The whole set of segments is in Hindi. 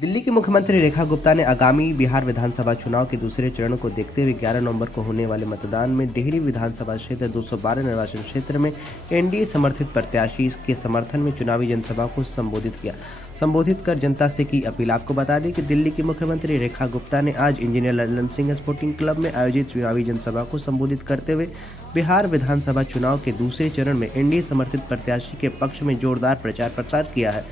दिल्ली की मुख्यमंत्री रेखा गुप्ता ने आगामी बिहार विधानसभा चुनाव के दूसरे चरण को देखते हुए 11 नवंबर को होने वाले मतदान में डेहरी विधानसभा क्षेत्र 212 निर्वाचन क्षेत्र में एनडीए समर्थित प्रत्याशी के समर्थन में चुनावी जनसभा को संबोधित कर जनता से की अपील। आपको बता दें कि दिल्ली की मुख्यमंत्री रेखा गुप्ता ने आज engineer Lallan Singh sporting club में आयोजित चुनावी जनसभा को संबोधित करते हुए बिहार विधानसभा चुनाव के दूसरे चरण में एनडीए समर्थित प्रत्याशी के पक्ष में जोरदार प्रचार प्रसार किया है।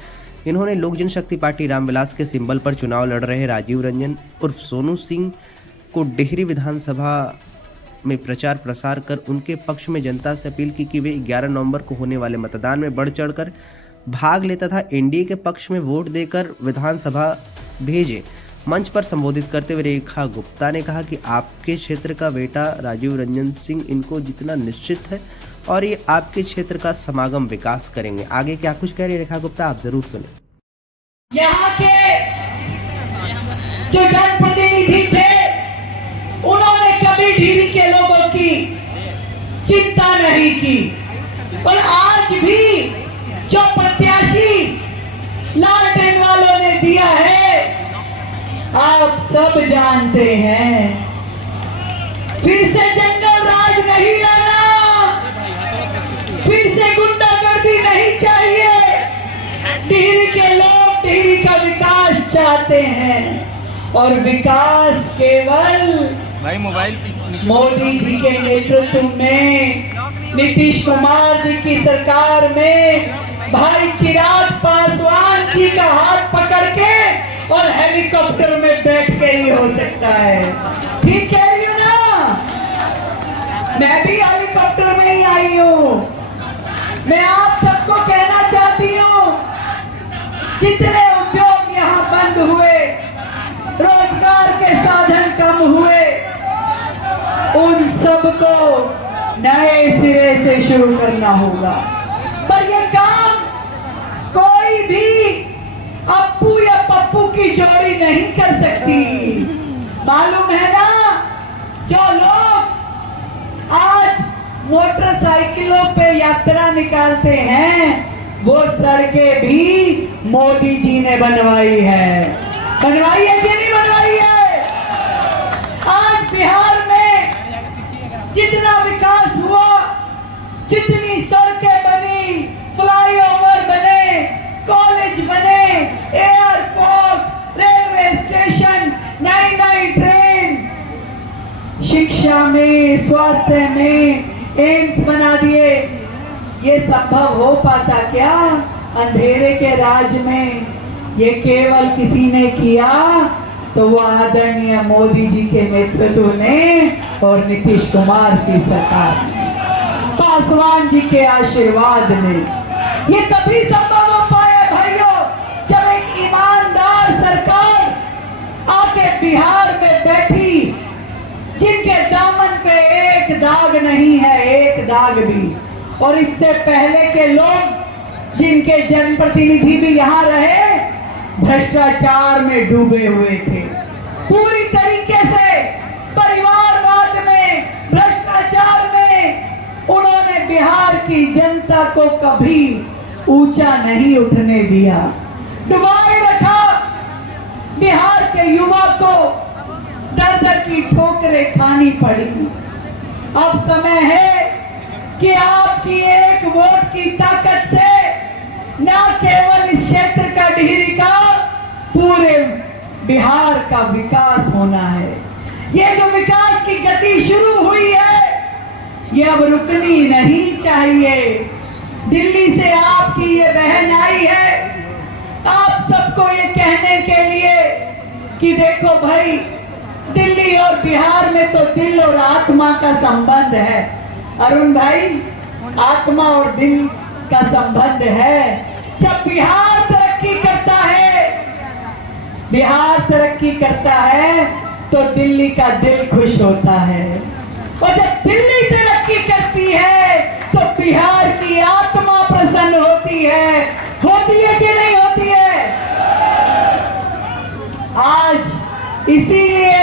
इन्होंने लोक जनशक्ति पार्टी रामविलास के सिंबल पर चुनाव लड़ रहे राजीव रंजन उर्फ सोनू सिंह को डेहरी विधानसभा में प्रचार प्रसार कर उनके पक्ष में जनता से अपील की कि वे 11 नवंबर को होने वाले मतदान में बढ़ चढ़कर भाग ले तथा एनडीए के पक्ष में वोट देकर विधानसभा भेजे। मंच पर संबोधित करते हुए रेखा गुप्ता ने कहा कि आपके क्षेत्र का बेटा राजीव रंजन सिंह इनको जितना निश्चित है और ये आपके क्षेत्र का समागम विकास करेंगे। आगे क्या कुछ कह रही रेखा गुप्ता आप जरूर सुने। यहाँ के जो जनप्रतिनिधि थे उन्होंने कभी डेहरी के लोगों की चिंता नहीं की और आज भी जो प्रत्याशी लालटेन वालों ने दिया है आप सब जानते हैं। फिर से जंगल राज नहीं लाना, फिर से गुंडागर्दी नहीं चाहिए। डेहरी के लोग डेहरी का विकास चाहते हैं और विकास केवल मोदी जी के नेतृत्व में, नीतीश कुमार जी की सरकार में भाई चिराग पासवान जी का हाथ पकड़ के और हेलीकॉप्टर में बैठ के ही हो सकता है। ठीक कह रही हूँ ना? मैं भी हेलीकॉप्टर में ही आई हूँ। मैं आप सबको कहना चाहती हूँ जितने उद्योग यहाँ बंद हुए, रोजगार के साधन कम हुए, उन सबको नए सिरे से शुरू करना होगा। पर ये काम कोई भी अप्पू या पप्पू की जोड़ी नहीं कर सकती। मालूम है ना, जो लोग आज मोटरसाइकिलों पे यात्रा निकालते हैं वो सड़कें भी मोदी जी ने बनवाई है। बनवाई है कि नहीं बनवाई है? आज बिहार में जितना विकास हुआ, जितनी सड़कें बनी, फ्लाईओवर बने, कॉलेज बने, एयरपोर्ट, रेलवे स्टेशन, नई नई ट्रेन, शिक्षा में, स्वास्थ्य में एम्स बना दिए, ये संभव हो पाता क्या अंधेरे के राज में? ये केवल किसी ने किया तो वो आदरणीय मोदी जी के नेतृत्व ने और नीतीश कुमार की सरकार ने, पासवान जी के आशीर्वाद ने। ये तभी संभव हो पाया भाइयों जब एक ईमानदार सरकार आके बिहार में बैठी, जिनके दामन पे एक दाग नहीं है, एक दाग भी। और इससे पहले के लोग जिनके जनप्रतिनिधि भी यहाँ रहे भ्रष्टाचार में डूबे हुए थे, पूरी तरीके से परिवारवाद में, भ्रष्टाचार में उन्होंने बिहार की जनता को कभी ऊंचा नहीं उठने दिया, डुबाए रखा। बिहार के युवा को दर दर की ठोकरें खानी पड़ी। अब समय है कि आपकी एक वोट की ताकत से न केवल इस क्षेत्र का, डेहरी का, पूरे बिहार का विकास होना है। ये जो विकास की गति शुरू हुई है ये अब रुकनी नहीं चाहिए। दिल्ली से आपकी ये बहन आई है आप सबको ये कहने के लिए कि देखो भाई, दिल्ली और बिहार में तो दिल और आत्मा का संबंध है। अरुण भाई, आत्मा और दिल का संबंध है। जब बिहार तरक्की करता है, बिहार तरक्की करता है तो दिल्ली का दिल खुश होता है, और जब दिल्ली तरक्की करती है तो बिहार की आत्मा प्रसन्न होती है। होती है कि नहीं होती है? आज इसीलिए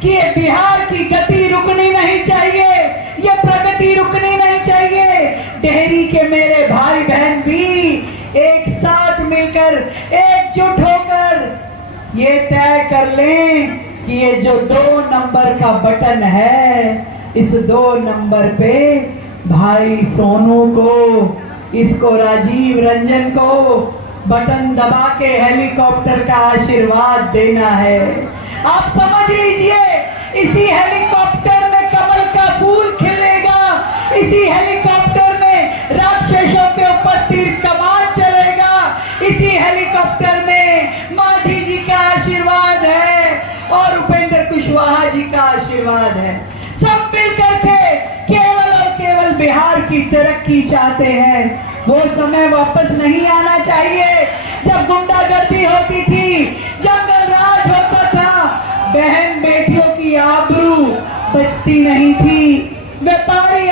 कि ये बिहार की गति रुकनी नहीं चाहिए, ये प्रगति रुकनी नहीं चाहिए। डेहरी के मेरे भाई बहन भी एक साथ मिलकर, एकजुट होकर ये तय कर लें कि ये जो 2 नंबर का बटन है, इस 2 नंबर पे भाई सोनू को, इसको राजीव रंजन को बटन दबा के हेलीकॉप्टर का आशीर्वाद देना है। आप समझ लीजिए, इसी हेलीकॉप्टर में कमल का फूल खिलेगा, इसी हेलीकॉप्टर में राक्षसों के ऊपर तीर कमान चलेगा, इसी हेलीकॉप्टर में मांझी जी का आशीर्वाद है और उपेंद्र कुशवाहा जी का आशीर्वाद है। सब मिलकर के केवल और केवल बिहार की तरक्की चाहते हैं। वो समय वापस नहीं आना चाहिए जब गुंडागर्दी होती थी, जंगल राज होता था, बहन बेटियों की आबरू बचती नहीं थी, व्यापारी